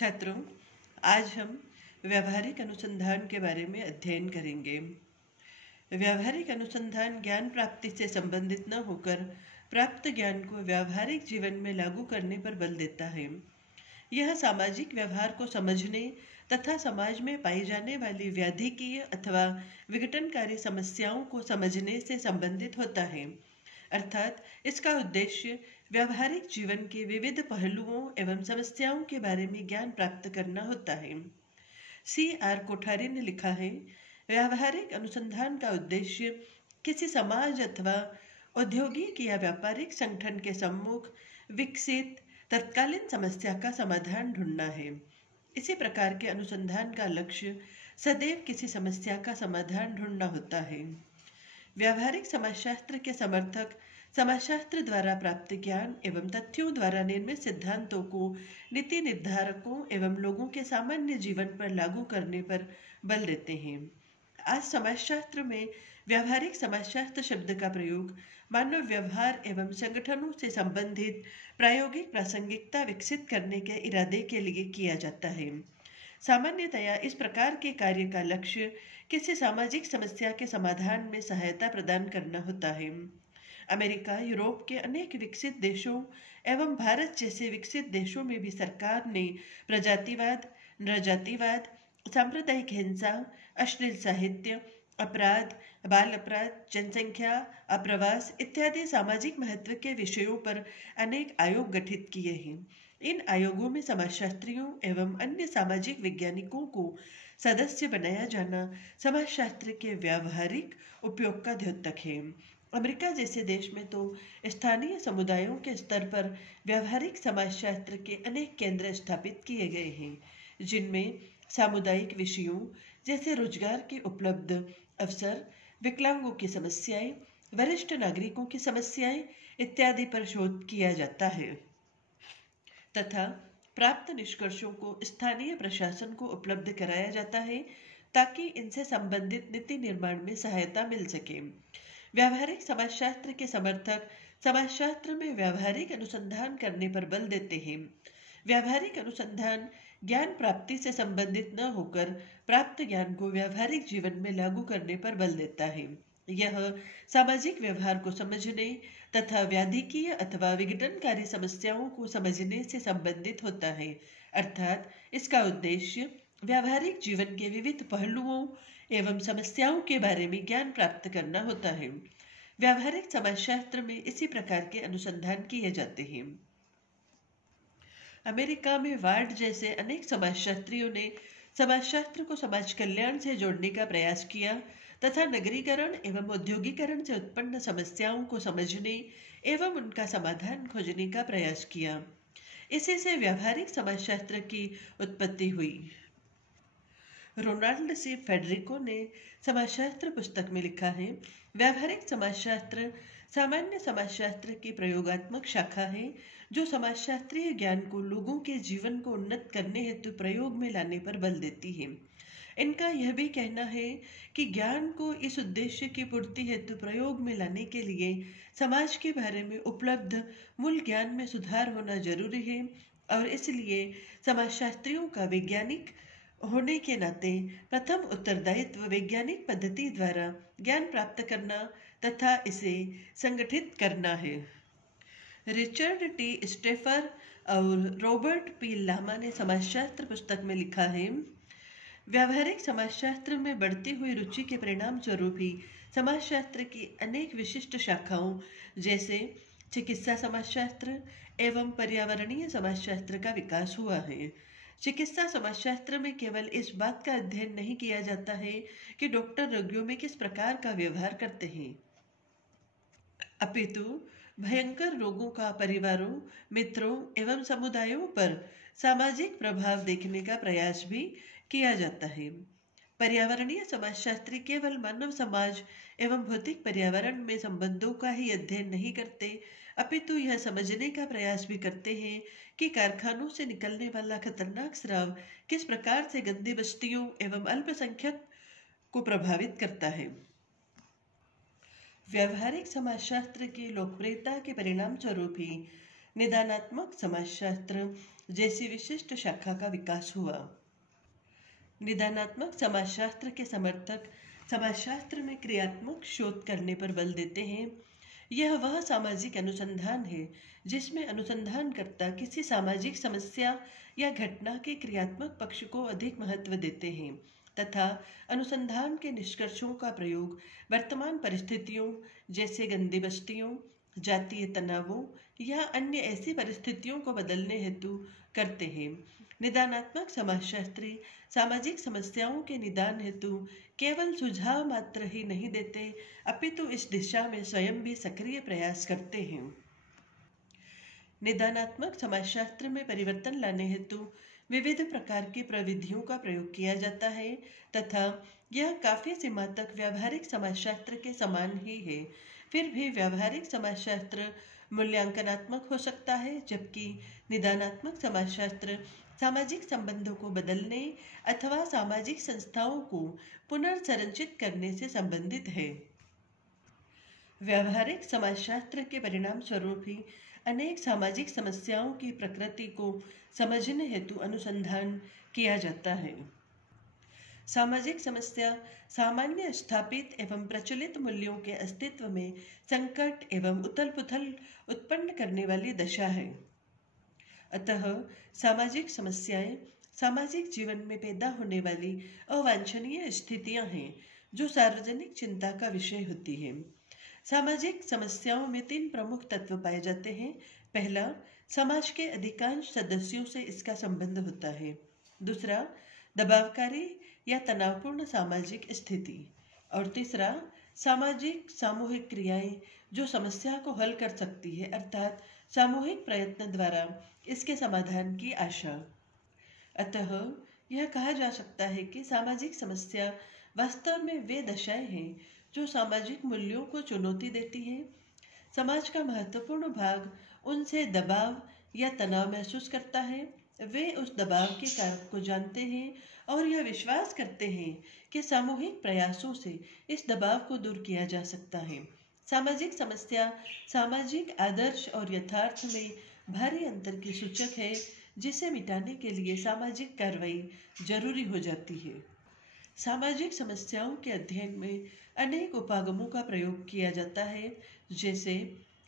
छात्रों, आज हम व्यावहारिक अनुसंधान के बारे में अध्ययन करेंगे। व्यावहारिक अनुसंधान ज्ञान प्राप्ति से संबंधित न होकर प्राप्त ज्ञान को व्यावहारिक जीवन में लागू करने पर बल देता है। यह सामाजिक व्यवहार को समझने तथा समाज में पाई जाने वाली व्याधिकीय अथवा विघटनकारी समस्याओं को समझने से संबंधित होता है। अर्थात इसका उद्देश्य व्यावहारिक जीवन के विविध पहलुओं एवं समस्याओं के बारे में ज्ञान प्राप्त करना होता है। C.R. कोठारी ने लिखा है, व्यावहारिक अनुसंधान का उद्देश्य किसी समाज अथवा औद्योगिक या व्यापारिक संगठन के सम्मुख विकसित तत्कालीन समस्या का समाधान ढूंढना है। इसी प्रकार के अनुसंधान का लक्ष्य सदैव किसी समस्या का समाधान ढूंढना होता है। व्यावहारिक समाजशास्त्र के समर्थक समाजशास्त्र द्वारा प्राप्त ज्ञान एवं तथ्यों द्वारा निर्मित सिद्धांतों को नीति निर्धारकों एवं लोगों के सामान्य जीवन पर लागू करने पर बल देते हैं। आज समाजशास्त्र में व्यावहारिक समाजशास्त्र शब्द का प्रयोग मानव व्यवहार एवं संगठनों से संबंधित प्रायोगिक प्रासंगिकता विकसित करने के इरादे के लिए किया जाता है। सामान्यतया इस प्रकार के कार्य का लक्ष्य किसी सामाजिक समस्या के समाधान में सहायता प्रदान करना होता है। अमेरिका, यूरोप के अनेक विकसित देशों एवं भारत जैसे विकसित देशों में भी सरकार ने प्रजातिवाद, नृजातिवाद, सांप्रदायिक हिंसा, अश्लील साहित्य, अपराध, बाल अपराध, जनसंख्या, आप्रवास इत्यादि सामाजिक महत्व के विषयों पर अनेक आयोग गठित किए हैं। इन आयोगों में समाजशास्त्रियों एवं अन्य सामाजिक वैज्ञानिकों को सदस्य बनाया जाना समाजशास्त्र के व्यावहारिक उपयोग का द्योतक है। अमेरिका जैसे देश में तो स्थानीय समुदायों के स्तर पर व्यावहारिक समाजशास्त्र के अनेक केंद्र स्थापित किए गए हैं, जिनमें सामुदायिक विषयों जैसे रोजगार के उपलब्ध अवसर, विकलांगों की समस्याएं, वरिष्ठ नागरिकों की समस्याएं इत्यादि पर शोध किया जाता है तथा प्राप्त निष्कर्षों को स्थानीय प्रशासन को उपलब्ध कराया जाता है ताकि इनसे संबंधित नीति निर्माण में सहायता मिल सके। व्यावहारिक समाजशास्त्र के समर्थक समाजशास्त्र में व्यावहारिक अनुसंधान करने पर बल देते हैं। व्यावहारिक अनुसंधान ज्ञान प्राप्ति से संबंधित न होकर प्राप्त ज्ञान को व्यावहारिक जीवन में लागू करने पर बल देता है। यह सामाजिक व्यवहार को समझने तथा व्याधिकीय अथवा विघटनकारी समस्याओं को समझने से संबंधित होता है। अर्थात इसका उद्देश्य व्यावहारिक जीवन के विविध पहलुओं एवं समस्याओं के बारे में ज्ञान प्राप्त करना होता है। व्यावहारिक समाजशास्त्र में इसी प्रकार के अनुसंधान किए जाते हैं। अमेरिका में वार्ड जैसे अनेक समाजशास्त्रियों ने समाजशास्त्र को समाज कल्याण से जोड़ने का प्रयास किया तथा नगरीकरण एवं औद्योगिकरण से उत्पन्न समस्याओं को समझने एवं उनका समाधान खोजने का प्रयास किया। इसी से व्यावहारिक समाजशास्त्र की उत्पत्ति हुई। रोनाल्ड सी फेडरिको ने समाजशास्त्र पुस्तक में लिखा है, व्यावहारिक समाजशास्त्र सामान्य समाजशास्त्र की प्रयोगात्मक शाखा है जो समाजशास्त्रीय ज्ञान को लोगों के जीवन को उन्नत करने हेतु प्रयोग में लाने पर बल देती है। इनका यह भी कहना है कि ज्ञान को इस उद्देश्य की पूर्ति हेतु प्रयोग में लाने के लिए समाज के बारे में उपलब्ध मूल ज्ञान में सुधार होना जरूरी है और इसलिए समाजशास्त्रियों का वैज्ञानिक होने के नाते प्रथम उत्तरदायित्व वैज्ञानिक पद्धति द्वारा ज्ञान प्राप्त करना तथा इसे संगठित करना है। रिचर्ड टी स्टेफर और रॉबर्ट पी लामा ने समाजशास्त्र पुस्तक में लिखा है, व्यावहारिक समाजशास्त्र में बढ़ती हुई रुचि के परिणाम स्वरूप ही समाजशास्त्र की अनेक विशिष्ट शाखाओं जैसे चिकित्सा समाजशास्त्र एवं पर्यावरणीय समाजशास्त्र का विकास हुआ है। चिकित्सा समाजशास्त्र में केवल इस बात का अध्ययन नहीं किया जाता है कि डॉक्टर रोगियों में किस प्रकार का व्यवहार करते हैं, अपितु भयंकर रोगों का परिवारों, मित्रों एवं समुदायों पर सामाजिक प्रभाव देखने का प्रयास भी किया जाता है। पर्यावरणीय समाजशास्त्री केवल मानव समाज एवं भौतिक पर्यावरण में संबंधों का ही अध्ययन नहीं करते, अपितु यह समझने का प्रयास भी करते हैं कि कारखानों से निकलने वाला खतरनाक स्राव किस प्रकार से गंदी बस्तियों एवं अल्पसंख्यक को प्रभावित करता है। व्यावहारिक समाजशास्त्र की लोकप्रियता के परिणाम स्वरूप ही निदानात्मक समाजशास्त्र जैसी विशिष्ट शाखा का विकास हुआ। निदानात्मक समाजशास्त्र के समर्थक समाजशास्त्र में क्रियात्मक शोध करने पर बल देते हैं। यह वह सामाजिक अनुसंधान है जिसमें अनुसंधानकर्ता किसी सामाजिक समस्या या घटना के क्रियात्मक पक्ष को अधिक महत्व देते हैं तथा अनुसंधान के निष्कर्षों का प्रयोग वर्तमान परिस्थितियों जैसे गंदी बस्तियों, जातीय तनावों या अन्य ऐसी परिस्थितियों को बदलने हेतु करते हैं। निदानात्मक समाजशास्त्री सामाजिक समस्याओं के निदान हेतु केवल सुझाव मात्र ही नहीं देते, अपितु इस दिशा में स्वयं भी सक्रिय प्रयास करते हैं। निदानात्मक समाजशास्त्र में परिवर्तन लाने हेतु विविध प्रकार की प्रविधियों का प्रयोग किया जाता है तथा यह काफी सीमा तक व्यावहारिक समाजशास्त्र के समान ही है। फिर भी व्यावहारिक समाजशास्त्र मूल्यांकनात्मक हो सकता है, जबकि निदानात्मक समाजशास्त्र सामाजिक संबंधों को बदलने अथवा सामाजिक संस्थाओं को पुनर्संरचित करने से संबंधित है। व्यावहारिक समाजशास्त्र के परिणाम स्वरूप ही अनेक सामाजिक समस्याओं की प्रकृति को समझने हेतु अनुसंधान किया जाता है। सामाजिक समस्या सामान्य स्थापित एवं प्रचलित मूल्यों के अस्तित्व में संकट एवं उथल-पुथल उत्पन्न करने वाली दशा है। अतः सामाजिक समस्याएं सामाजिक जीवन में पैदा होने वाली अवांछनीय स्थितियां हैं जो सार्वजनिक चिंता का विषय होती हैं। सामाजिक समस्याओं में 3 प्रमुख तत्व पाए जाते हैं। पहला, समाज के अधिकांश सदस्यों से इसका संबंध होता है। दूसरा, दबावकारी या तनावपूर्ण सामाजिक स्थिति। और तीसरा, सामाजिक सामूहिक क्रियाएं जो समस्या को हल कर सकती है, अर्थात सामूहिक प्रयत्न द्वारा इसके समाधान की आशा। अतः यह कहा जा सकता है कि सामाजिक समस्या वास्तव में वे दशाएं हैं जो सामाजिक मूल्यों को चुनौती देती है। समाज का महत्वपूर्ण भाग उनसे दबाव या तनाव महसूस करता है। वे उस दबाव के कारक को जानते हैं और यह विश्वास करते हैं कि सामूहिक प्रयासों से इस दबाव को दूर किया जा सकता है। सामाजिक समस्या सामाजिक आदर्श और यथार्थ में भारी अंतर की सूचक है, जिसे मिटाने के लिए सामाजिक कार्रवाई जरूरी हो जाती है। सामाजिक समस्याओं के अध्ययन में अनेक उपागमों का प्रयोग किया जाता है, जैसे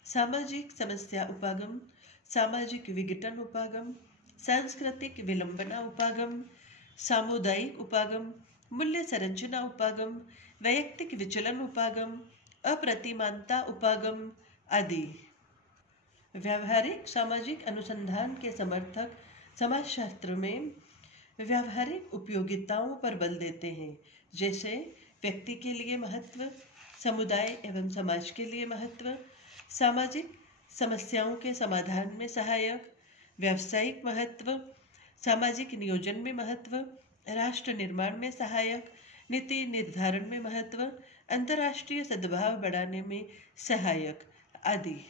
सामाजिक समस्या उपागम, सामाजिक विघटन उपागम, सांस्कृतिक विलंबना उपागम, सामुदायिक उपागम, मूल्य संरचना उपागम, वैयक्तिक विचलन उपागम, अप्रतिमानता उपागम आदि। व्यावहारिक सामाजिक अनुसंधान के समर्थक समाजशास्त्र में व्यावहारिक उपयोगिताओं पर बल देते हैं, जैसे व्यक्ति के लिए महत्व, समुदाय एवं समाज के लिए महत्व, सामाजिक समस्याओं के समाधान में सहायक, व्यावसायिक महत्व, सामाजिक नियोजन में महत्व, राष्ट्र निर्माण में सहायक, नीति निर्धारण में महत्व, अंतर्राष्ट्रीय सद्भाव बढ़ाने में सहायक आदि।